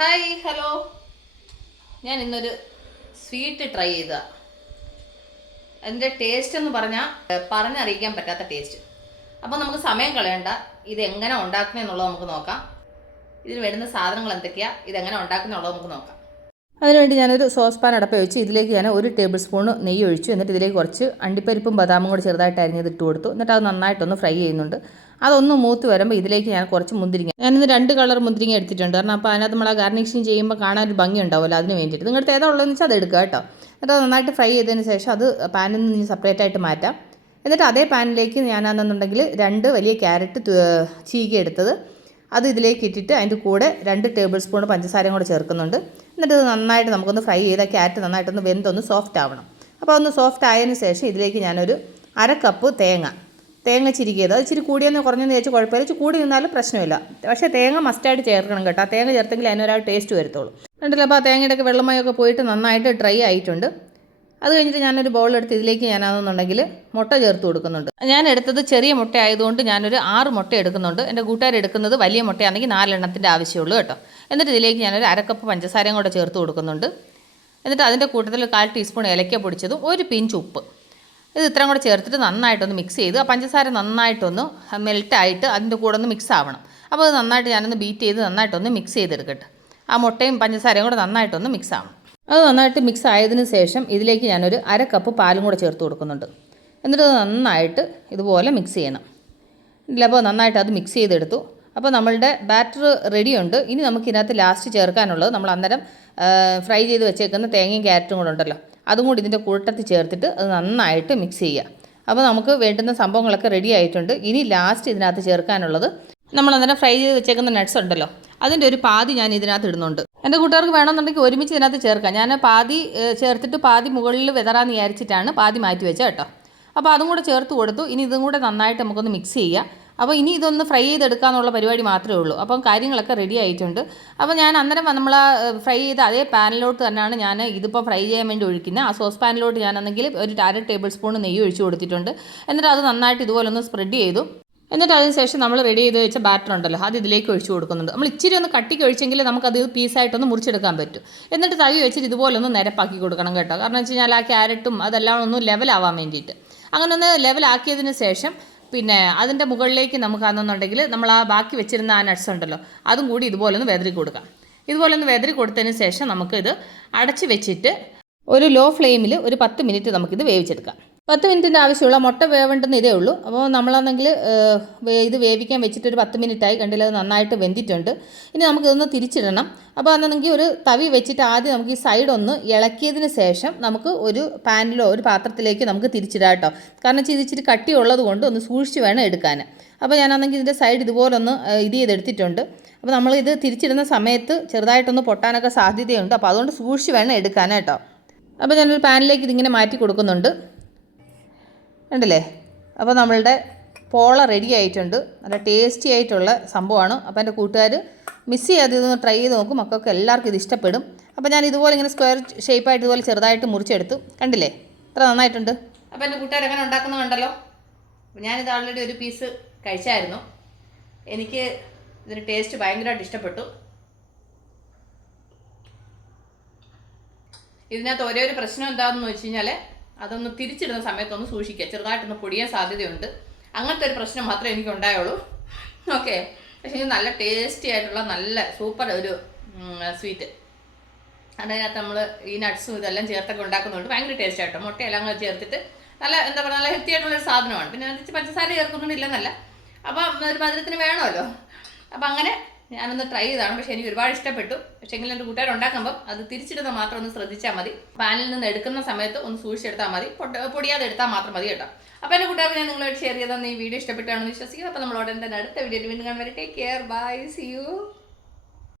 Hi hello. ഞാൻ ഇന്നൊരു sweet try ചെയ്ത. അതിന്റെ ടേസ്റ്റ് എന്ന് പറഞ്ഞാൽ പറഞ്ഞറിയിക്കാൻ പറ്റാത്ത ടേസ്റ്റ് അപ്പോൾ നമുക്ക് സമയം കളയണ്ട. ഇത് എങ്ങനെ ഉണ്ടാക്കണമെന്നുള്ളത് നമുക്ക് നോക്കാം. ഇതിന് വരുന്ന സാധനങ്ങൾ എന്തൊക്കെയാണ് ഇതെങ്ങനെ ഉണ്ടാക്കണം എന്നുള്ളത് നമുക്ക് നോക്കാം. അതിനുവേണ്ടി ഞാനൊരു സോസ് പാൻ അടപ്പ് വെച്ച് ഇതിലേക്ക് ഞാൻ ഒരു ടേബിൾ സ്പൂൺ നെയ്യ് ഒഴിച്ചു. എന്നിട്ട് ഇതിലേക്ക് കുറച്ച് അണ്ടിപ്പരിപ്പും ബദാമും കൂടി ചെറുതായിട്ട് അരിഞ്ഞത് ഇട്ട് കൊടുത്തു. എന്നിട്ട് അത് നന്നായിട്ടൊന്ന് ഫ്രൈ ചെയ്യുന്നുണ്ട്. അതൊന്ന് മൂത്ത് വരുമ്പോൾ ഇതിലേക്ക് ഞാൻ കുറച്ച് മുന്തിരിങ്ങ ഞാനിന്ന് രണ്ട് കളർ മുന്തിരിങ്ങ എടുത്തിട്ടുണ്ട്. കാരണം അപ്പോൾ അതിനകത്ത് നമ്മൾ ആ ഗാർണിഷിങ് ചെയ്യുമ്പോൾ കാണാൻ ഒരു ഭംഗി ഉണ്ടാവുമല്ലോ അതിന് വേണ്ടിയിട്ട്. നിങ്ങളുടെ ഏതാ ഉള്ളതെന്ന് വെച്ചാൽ അത് എടുക്കുക കേട്ടോ. എന്നിട്ട് നന്നായിട്ട് ഫ്രൈ ചെയ്തതിന് ശേഷം അത് പാനിൽ നിന്ന് സെപ്പറേറ്റ് ആയിട്ട് മാറ്റാം. എന്നിട്ട് അതേ പാനിലേക്ക് ഞാനാണെന്നുണ്ടെങ്കിൽ രണ്ട് വലിയ ക്യാരറ്റ് ചീകി എടുത്തത്. അത് ഇതിലേക്ക് ഇട്ടിട്ട് അതിന്റെ കൂടെ രണ്ട് ടേബിൾ സ്പൂൺ പഞ്ചസാരയും കൂടെ ചേർക്കുന്നുണ്ട്. എന്നിട്ട് ഇത് നന്നായിട്ട് നമുക്കൊന്ന് ഫ്രൈ ചെയ്ത ക്യാരറ്റ് നന്നായിട്ടൊന്ന് വെന്തൊന്ന് സോഫ്റ്റ് ആവണം. അപ്പോൾ ഒന്ന് സോഫ്റ്റ് ആയതിനു ശേഷം ഇതിലേക്ക് ഞാനൊരു അര കപ്പ് തേങ്ങ തേങ്ങ ചിരിക്കിയത് അത് ഇച്ചിരി കൂടിയെന്ന് കുറഞ്ഞെന്ന് ചോദിച്ചാൽ കുഴപ്പമില്ല. ഇച്ചിരി കൂടി നിന്നാലും പ്രശ്നമില്ല. പക്ഷേ തേങ്ങ മസ്റ്റായിട്ട് ചേർക്കണം കേട്ടോ. ആ തേങ്ങ ചേർത്തെങ്കിൽ അതിനൊരാൾ ടേസ്റ്റ് വരുത്തുള്ളൂ. കണ്ടില്ല അപ്പോൾ ആ തേങ്ങയുടെയൊക്കെ വെള്ളമയൊക്കെ പോയിട്ട് നന്നായിട്ട് ഡ്രൈ ആയിട്ടുണ്ട്. അത് കഴിഞ്ഞിട്ട് ഞാനൊരു ബൗളെടുത്ത് ഇതിലേക്ക് ഞാനാണെന്നുണ്ടെങ്കിൽ മുട്ട ചേർത്ത് കൊടുക്കുന്നുണ്ട്. ഞാൻ എടുത്തത് ചെറിയ മുട്ട ആയതുകൊണ്ട് ഞാനൊരു ആറ് മുട്ട എടുക്കുന്നുണ്ട്. എന്റെ കൂട്ടുകാർ എടുക്കുന്നത് വലിയ മുട്ടയാണെങ്കിൽ നാലെണ്ണത്തിന്റെ ആവശ്യമുള്ളൂ കേട്ടോ. എന്നിട്ട് ഇതിലേക്ക് ഞാനൊരു അരക്കപ്പ് പഞ്ചസാരയും കൂടെ ചേർത്ത് കൊടുക്കുന്നുണ്ട്. എന്നിട്ട് അതിന്റെ കൂട്ടത്തിൽ കാൽ ടീസ്പൂൺ ഏലക്ക പൊടിച്ചതും ഒരു പിഞ്ച് ഉപ്പ്. ഇത് ഇത്രയും കൂടെ ചേർത്തിട്ട് നന്നായിട്ടൊന്ന് മിക്സ് ചെയ്ത് ആ പഞ്ചസാര നന്നായിട്ടൊന്ന് മെൽറ്റായിട്ട് അതിന്റെ കൂടെ ഒന്ന് മിക്സ് ആവണം. അപ്പോൾ അത് നന്നായിട്ട് ഞാനൊന്ന് ബീറ്റ് ചെയ്ത് നന്നായിട്ടൊന്ന് മിക്സ് ചെയ്തെടുക്കട്ടെ. ആ മുട്ടയും പഞ്ചസാരയും കൂടെ നന്നായിട്ടൊന്ന് മിക്സ് ആവണം. അത് നന്നായിട്ട് മിക്സ് ആയതിനു ശേഷം ഇതിലേക്ക് ഞാനൊരു അര കപ്പ് പാലും കൂടെ ചേർത്ത് കൊടുക്കുന്നുണ്ട്. എന്നിട്ട് നന്നായിട്ട് ഇതുപോലെ മിക്സ് ചെയ്യണം. അപ്പോൾ നന്നായിട്ട് അത് മിക്സ് ചെയ്തെടുത്തു. അപ്പോൾ നമ്മളുടെ ബാറ്റർ റെഡിയുണ്ട് ഇനി നമുക്ക് ഇതിനകത്ത് ലാസ്റ്റ് ചേർക്കാനുള്ളത് നമ്മൾ അന്നേരം ഫ്രൈ ചെയ്ത് വെച്ചേക്കുന്ന തേങ്ങയും ക്യാരറ്റും കൂടെ ഉണ്ടല്ലോ. അതും കൂടി ഇതിന്റെ കൂട്ടത്തിൽ ചേർത്തിട്ട് അത് നന്നായിട്ട് മിക്സ് ചെയ്യുക. അപ്പോൾ നമുക്ക് വേണ്ടുന്ന സംഭവങ്ങളൊക്കെ റെഡി ആയിട്ടുണ്ട്. ഇനി ലാസ്റ്റ് ഇതിനകത്ത് ചേർക്കാനുള്ളത് നമ്മൾ അന്നേരം ഫ്രൈ ചെയ്ത് വെച്ചേക്കുന്ന നട്ട്സ് ഉണ്ടല്ലോ. അതിന്റെ ഒരു പാതി ഞാൻ ഇതിനകത്ത് ഇടുന്നുണ്ട്. എന്റെ കൂട്ടുകാർക്ക് വേണമെന്നുണ്ടെങ്കിൽ ഒരുമിച്ച് ഇതിനകത്ത് ചേർക്കാം. ഞാൻ പാതി ചേർത്തിട്ട് പാതി മുകളിൽ വിതറാന്ന് വിചാരിച്ചിട്ടാണ് പാതി മാറ്റി വെച്ചത് കേട്ടോ. അപ്പോൾ അതും കൂടെ ചേർത്ത് കൊടുത്തു. ഇനി ഇതും കൂടെ നന്നായിട്ട് നമുക്കൊന്ന് മിക്സ് ചെയ്യാം. അപ്പോൾ ഇനി ഇതൊന്ന് ഫ്രൈ ചെയ്തെടുക്കാന്നുള്ള പരിപാടി മാത്രമേ ഉള്ളൂ. അപ്പം കാര്യങ്ങളൊക്കെ റെഡി ആയിട്ടുണ്ട്. അപ്പോൾ ഞാൻ അന്നേരം നമ്മൾ ഫ്രൈ ചെയ്ത അതേ പാനിലോട്ട് തന്നെയാണ് ഞാൻ ഇതിപ്പോൾ ഫ്രൈ ചെയ്യാൻ വേണ്ടി ഒഴിക്കുന്നത്. ആ സോസ് പാനിലോട്ട് ഞാനാണെങ്കിൽ ഒരു അര ടേബിൾ സ്പൂൺ നെയ്യ് ഒഴിച്ചു കൊടുത്തിട്ടുണ്ട്. എന്നിട്ട് അത് നന്നായിട്ട് ഇതുപോലെ ഒന്ന് സ്പ്രെഡ് ചെയ്തു. എന്നിട്ട് അതിന് ശേഷം നമ്മൾ റെഡി ചെയ്ത് വെച്ച ബാറ്റർ ഉണ്ടല്ലോ അത് ഇതിലേക്ക് ഒഴിച്ചു കൊടുക്കുന്നുണ്ട്. നമ്മൾ ഇച്ചിരി ഒന്ന് കട്ടിക്ക് ഒഴിച്ചെങ്കിൽ നമുക്കത് പീസായിട്ടൊന്ന് മുറിച്ചെടുക്കാൻ പറ്റും. എന്നിട്ട് തവി വെച്ചിട്ട് ഇതുപോലെ ഒന്ന് നിരപ്പാക്കി കൊടുക്കണം കേട്ടോ. കാരണം വെച്ച് കഴിഞ്ഞാൽ ആ ക്യാരറ്റും അതെല്ലാം ഒന്ന് ലെവലാവാൻ വേണ്ടിയിട്ട്. അങ്ങനെ ഒന്ന് ലെവലാക്കിയതിന് ശേഷം പിന്നെ അതിന്റെ മുകളിലേക്ക് നമുക്ക് അന്നെന്നുണ്ടെങ്കിൽ നമ്മൾ ആ ബാക്കി വെച്ചിരുന്ന ആ നട്ട്സ് ഉണ്ടല്ലോ അതും കൂടി ഇതുപോലെ ഒന്ന് വെതറി കൊടുക്കാം. ഇതുപോലെ ഒന്ന് വെതറി കൊടുത്തതിന് ശേഷം നമുക്കിത് അടച്ച് വെച്ചിട്ട് ഒരു ലോ ഫ്ലെയിമിൽ ഒരു പത്ത് മിനിറ്റ് നമുക്കിത് വേവിച്ചെടുക്കാം. പത്ത് മിനിറ്റിന്റെ ആവശ്യമുള്ള മുട്ട വേവേണ്ടെന്ന് ഇതേ ഉള്ളൂ. അപ്പോൾ നമ്മളാണെങ്കിൽ ഇത് വേവിക്കാൻ വെച്ചിട്ട് ഒരു പത്ത് മിനിറ്റായി. കണ്ടില്ല അത് നന്നായിട്ട് വെന്തിട്ടുണ്ട്. ഇനി നമുക്കിതൊന്ന് തിരിച്ചിടണം. അപ്പോൾ അന്നെങ്കിൽ ഒരു തവി വെച്ചിട്ട് ആദ്യം നമുക്ക് ഈ സൈഡ് ഒന്ന് ഇളക്കിയതിന് ശേഷം നമുക്ക് ഒരു പാനിലോ ഒരു പാത്രത്തിലേക്ക് നമുക്ക് തിരിച്ചിടാം കേട്ടോ. കാരണം ഇത് ഇച്ചിരി കട്ടിയുള്ളത് കൊണ്ട് ഒന്ന് സൂക്ഷിച്ച് വേണം എടുക്കാൻ. അപ്പോൾ ഞാനാണെങ്കിൽ ഇതിന്റെ സൈഡ് ഇതുപോലൊന്ന് ഇത് ചെയ്തെടുത്തിട്ടുണ്ട്. അപ്പോൾ നമ്മൾ ഇത് തിരിച്ചിടുന്ന സമയത്ത് ചെറുതായിട്ടൊന്ന് പൊട്ടാനൊക്കെ സാധ്യതയുണ്ട്. അപ്പോൾ അതുകൊണ്ട് സൂക്ഷിച്ച് വേണം എടുക്കാൻ കേട്ടോ. അപ്പോൾ ഞാനൊരു പാനിലേക്ക് ഇതിങ്ങനെ മാറ്റി കൊടുക്കുന്നുണ്ട്. ഉണ്ടല്ലേ അപ്പോൾ നമ്മളുടെ പോള റെഡി ആയിട്ടുണ്ട്. നല്ല ടേസ്റ്റി ആയിട്ടുള്ള സംഭവമാണ്. അപ്പോൾ എന്റെ കൂട്ടുകാർ മിസ് ചെയ്യാതെ ഇതൊന്ന് ട്രൈ ചെയ്ത് നോക്കും. മക്കൾക്ക് എല്ലാവർക്കും ഇത് ഇഷ്ടപ്പെടും. അപ്പോൾ ഞാൻ ഇതുപോലെ ഇങ്ങനെ സ്ക്വയർ ഷേപ്പായിട്ട് ഇതുപോലെ ചെറുതായിട്ട് മുറിച്ചെടുത്തു. കണ്ടില്ലേ? ഇത്ര നന്നായിട്ടുണ്ട്. അപ്പോൾ എന്റെ കൂട്ടുകാർ എങ്ങനെ ഉണ്ടാക്കുന്നത് കണ്ടല്ലോ? അപ്പോൾ ഞാനിത് ആൾറെഡി ഒരു പീസ് കഴിച്ചായിരുന്നു. എനിക്ക് ഇതിന് ടേസ്റ്റ് ഭയങ്കരമായിട്ട് ഇഷ്ടപ്പെട്ടു. ഇതിനകത്ത് ഒരേ ഒരു പ്രശ്നം എന്താണെന്ന് വെച്ച് കഴിഞ്ഞാൽ അതൊന്ന് തിരിച്ചിടുന്ന സമയത്തൊന്ന് സൂക്ഷിക്കുക. ചെറുതായിട്ടൊന്ന് പൊടിയാൻ സാധ്യതയുണ്ട്. അങ്ങനത്തെ ഒരു പ്രശ്നം മാത്രമേ എനിക്ക് ഉണ്ടായുള്ളൂ ഓക്കെ പക്ഷേ നല്ല ടേസ്റ്റി ആയിട്ടുള്ള നല്ല സൂപ്പർ ഒരു സ്വീറ്റ് അതിനകത്ത് നമ്മൾ ഈ നട്ട്സും ഇതെല്ലാം ചേർത്തൊക്കെ ഉണ്ടാക്കുന്നുണ്ട് ഭയങ്കര ടേസ്റ്റ് ആട്ടോ. മുട്ടയെല്ലാം കൂടെ ചേർത്തിട്ട് നല്ല എന്താ പറയുക നല്ല ഹെൽത്തി ആയിട്ടുള്ള ഒരു സാധനമാണ്. പിന്നെ പഞ്ചസാര ചേർക്കുന്നുണ്ടില്ലെന്നല്ല അപ്പം ഒരു മധുരത്തിന് വേണമല്ലോ. അപ്പം അങ്ങനെ ഞാനൊന്ന് ട്രൈ ചെയ്താണ്. പക്ഷെ എനിക്ക് ഒരുപാട് ഇഷ്ടപ്പെട്ടു. പക്ഷെ എങ്കിലും എന്റെ കൂട്ടുകാർ അത് തിരിച്ചിടുന്ന മാത്രം ഒന്ന് ശ്രദ്ധിച്ചാൽ മതി. പാനിൽ നിന്ന് എടുക്കുന്ന സമയത്ത് ഒന്ന് സൂക്ഷിച്ചെടുത്താൽ മതി. പൊടിയാതെ എടുത്താൽ മാത്രം മതി കേട്ടോ. അപ്പോൾ എന്റെ കൂട്ടുകാർ ഞാൻ നിങ്ങളോട് ഷെയർ ചെയ്താൽ ഈ വീഡിയോ ഇഷ്ടപ്പെട്ടാണെന്ന് വിശ്വസിക്കുന്നു. അപ്പോൾ നമ്മളോട് എന്റെ അടുത്ത വീഡിയോ വീണ്ടും കാണുവരെ take care bye see you